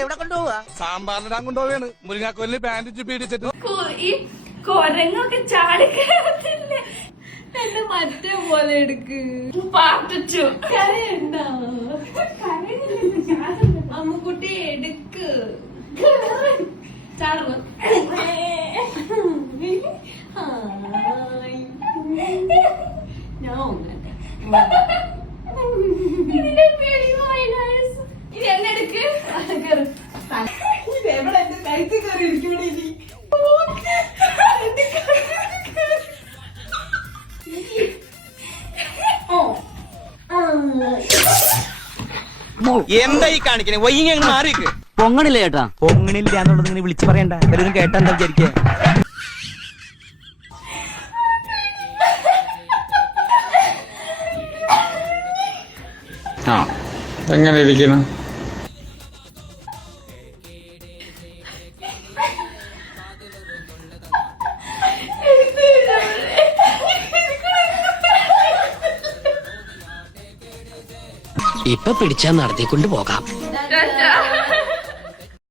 എവിടെ കൊണ്ടുപോവാ? സാമ്പാറിനിടാൻ കൊണ്ടുപോവാണ്. മുരിങ്ങാക്കോലിന് പാൻറ് പീഡിച്ചിട്ട് ഈ കൊരങ്ങൊക്കെ ചാടിക്കത്തില്ല. എന്നെ മറ്റേ പോലെ എടുക്ക്. പാട്ടിച്ചു കരയുണ്ടോ? അമ്മുക്കുട്ടി എടുക്ക്. ചാടുന്നു. ഇതിന്റെ ഇത് എന്നെടുക്ക്. എവിടെ എന്റെ കഴുത്ത് കയറി ഇരിക്കൂടെ ഇനി? എന്താ ഈ കാണിക്കണേ? വൈകി മാറിക്ക്. പൊങ്ങണില്ല ചേട്ടാ. പൊങ്ങണില്ല എന്നുള്ളത് ഇങ്ങനെ വിളിച്ചു പറയണ്ട. എല്ലാവരും കേട്ടാ എന്താ വിചാരിക്കുക? എങ്ങനെ ഇരിക്കുന്നു? ഇപ്പൊ പിടിച്ചാ നടത്തിക്കൊണ്ട് പോകാം.